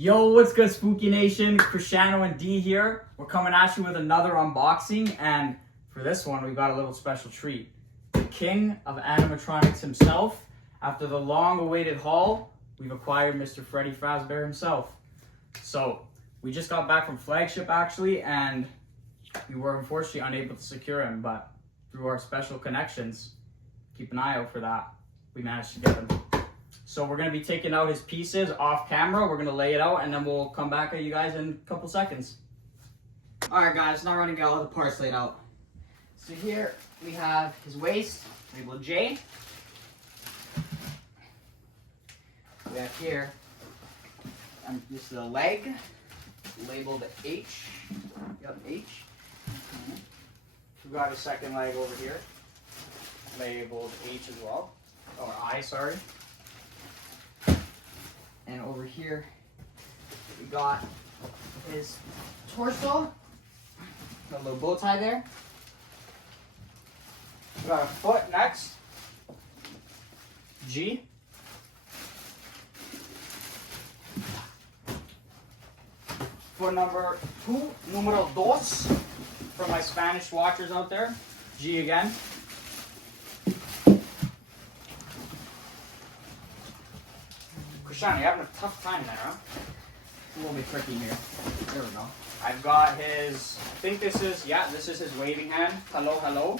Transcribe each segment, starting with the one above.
Yo, what's good, Spooky Nation? Cristiano and D here. We're coming at you with another unboxing, and for this one, we've got a little special treat. The king of animatronics himself. After the long-awaited haul, we've acquired Mr. Freddy Fazbear himself. So, we just got back from Flagship, actually, and we were unfortunately unable to secure him, but through our special connections, keep an eye out for that, we managed to get him. So we're going to be taking out his pieces off camera. We're going to lay it out, and then we'll come back at you guys in a couple seconds. Alright guys, now we're going to get all the parts laid out. So here we have his waist, labeled J. We have here, this is the leg, labeled H. Yep, H. We've got a second leg over here, labeled H as well. Or I, sorry. And over here, we got his torso, a little bow tie there. We got a foot next, G. Foot number 2, numero dos, for my Spanish watchers out there, G again. Cristiano, you're having a tough time there, huh? A little bit tricky here. There we go. I've got his, I think this is his waving hand. Hello, hello.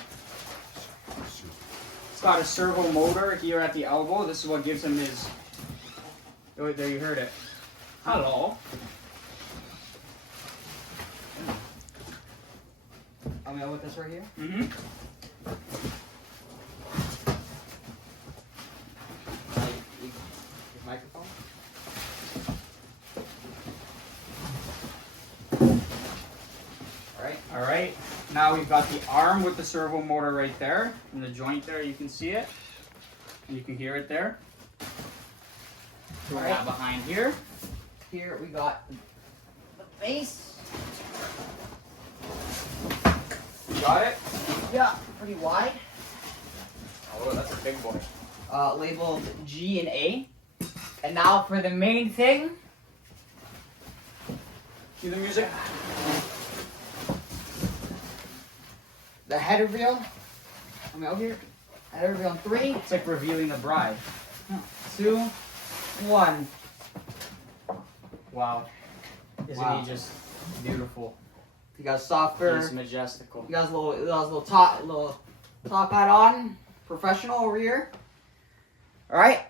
It's got a servo motor here at the elbow. This is what gives him his, oh, there you heard it. Hello. I'm going with this right here. Mm-hmm. Microphone. All right. Now we've got the arm with the servo motor right there. In the joint there, you can see it. And you can hear it there. Throw that behind here. Here we got the base. You got it? Yeah, pretty wide. Oh, that's a big boy. Labeled G and A. And now for the main thing. Cue the music. The head reveal. I'm out here. Head reveal in 3, It's like revealing the bride. 2, 1. Wow. Isn't Wow. he just beautiful? You got softer. He's majestical. You guys little top hat on. Professional over here. All right.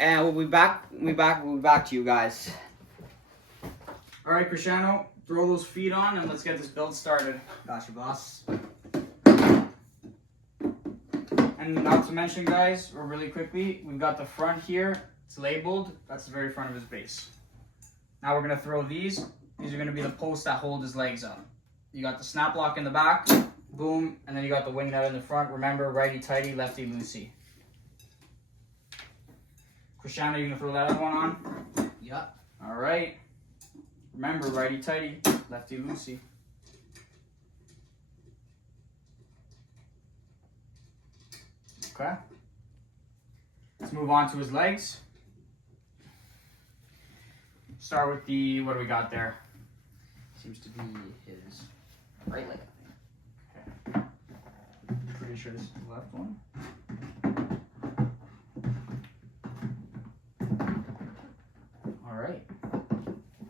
And we'll be back. We'll be back to you guys. All right, Cristiano, throw those feet on and let's get this build started. Gotcha, boss. And not to mention, guys, or really quickly, we've got the front here. It's labeled. That's the very front of his base. Now we're gonna throw these. These are gonna be the posts that hold his legs up. You got the snap lock in the back, boom, and then you got the wing nut in the front. Remember, righty tighty, lefty loosey. Cristiano, you gonna throw that other one on? Yep. All right. Remember, righty tighty, lefty loosey. Okay. Let's move on to his legs. Start with the, what do we got there? Seems to be his right leg. Okay. Pretty sure this is the left one. All right.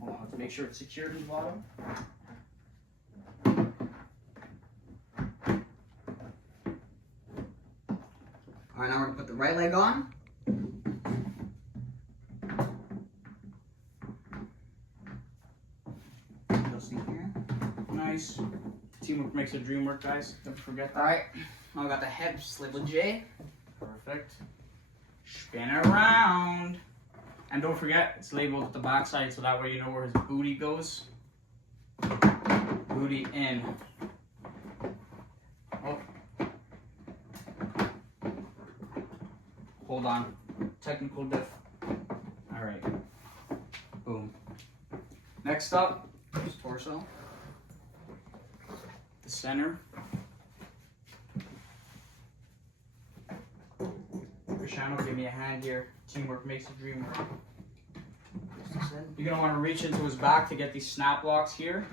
Hold on, let's make sure it's secured in the bottom. All right, now we're gonna put the right leg on. Just in here. Nice. Teamwork makes the dream work, guys. Don't forget that. All right. Now we got the head labeled J. Perfect. Spin around. And don't forget, it's labeled at the back side, so that way you know where his booty goes. Booty in. Oh. Hold on. Technical diff. Alright. Boom. Next up, His torso. the center. Cristiano, give me a hand here. Teamwork makes the dream work. Just a You're gonna want to reach into his back to get these snap locks here.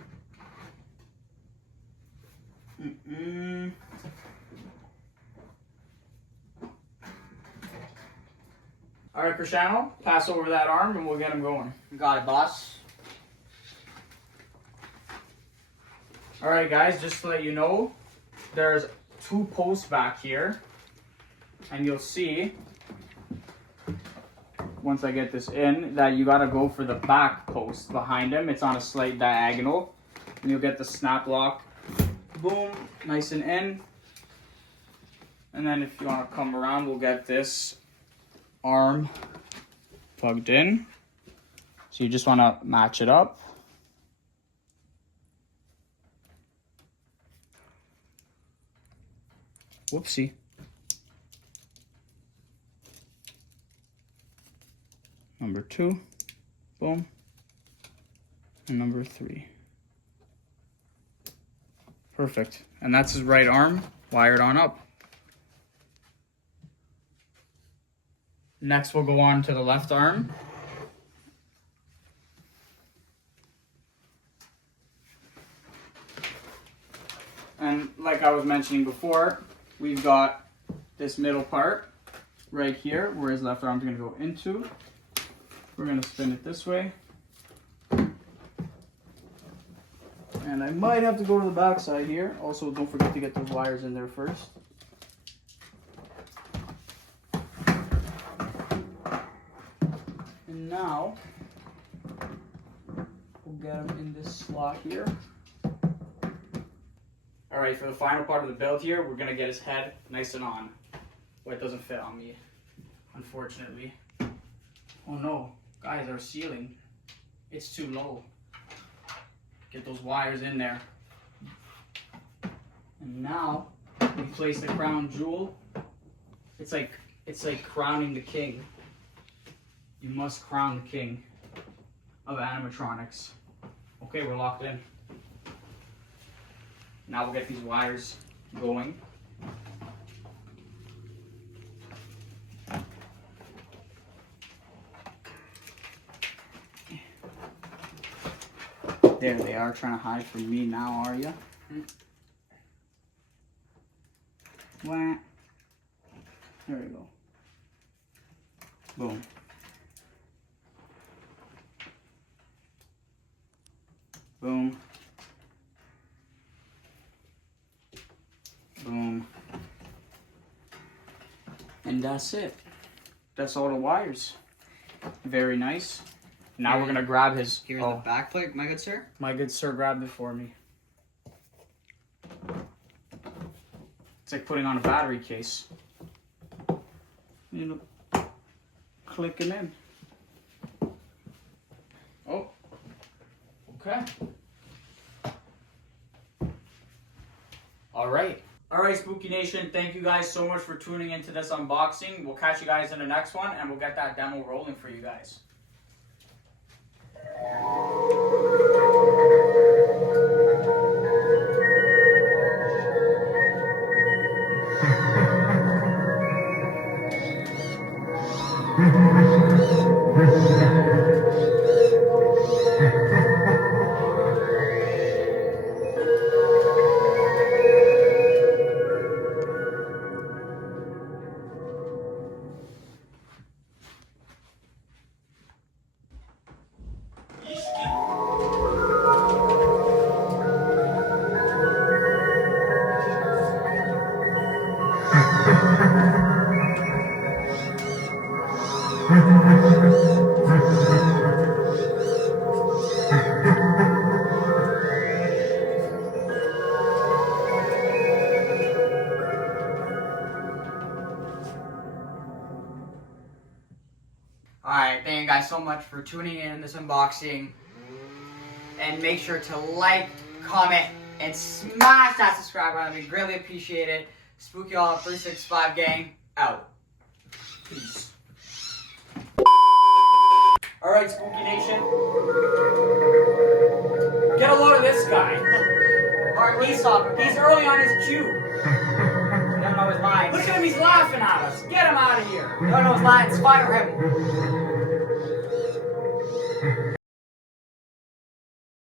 All right, Cristiano, pass over that arm and we'll get him going. Got it, boss. All right, guys, just to let you know, there's 2 posts back here, and you'll see, once I get this in, that you gotta go for the back post behind him. It's on a slight diagonal, and you'll get the snap lock, boom, nice and in. And then if you wanna come around, we'll get this arm plugged in. So you just wanna match it up. Whoopsie. Number 2, boom, and number 3. Perfect. And that's his right arm wired on up. Next, we'll go on to the left arm. And like I was mentioning before, we've got this middle part right here where his left arm's gonna go into. We're gonna spin it this way. And I might have to go to the back side here. Also, don't forget to get those wires in there first. And now, we'll get him in this slot here. Alright, for the final part of the build here, we're gonna get his head nice and on. Well, it doesn't fit on me, unfortunately. Oh no, guys, our ceiling, it's too low. Get those wires in there. And now, we place the crown jewel. It's like crowning the king. You must crown the king of animatronics. Okay, we're locked in. Now we'll get these wires going. There they are, trying to hide from me now, are you? Wah. There we go. Boom. Boom. Boom. And that's it. That's all the wires. Very nice. Now we're gonna grab his. Here's the back plate, my good sir. My good sir grabbed it for me. It's like putting on a battery case. You know, clicking in. Oh. Okay. All right. All right, Spooky Nation, thank you guys so much for tuning into this unboxing. We'll catch you guys in the next one, and we'll get that demo rolling for you guys. Alright, thank you guys so much for tuning in this unboxing. And make sure to like, comment, and smash that subscribe button. We greatly appreciate it. Spooky All 365 gang, out. Peace. Alright, Spooky Nation. Get a load of this guy. Alright, what are you talking? He's early on his cue. You don't know his lines. Look at him, he's laughing at us. Get him out of here. You don't know his lines. Fire him.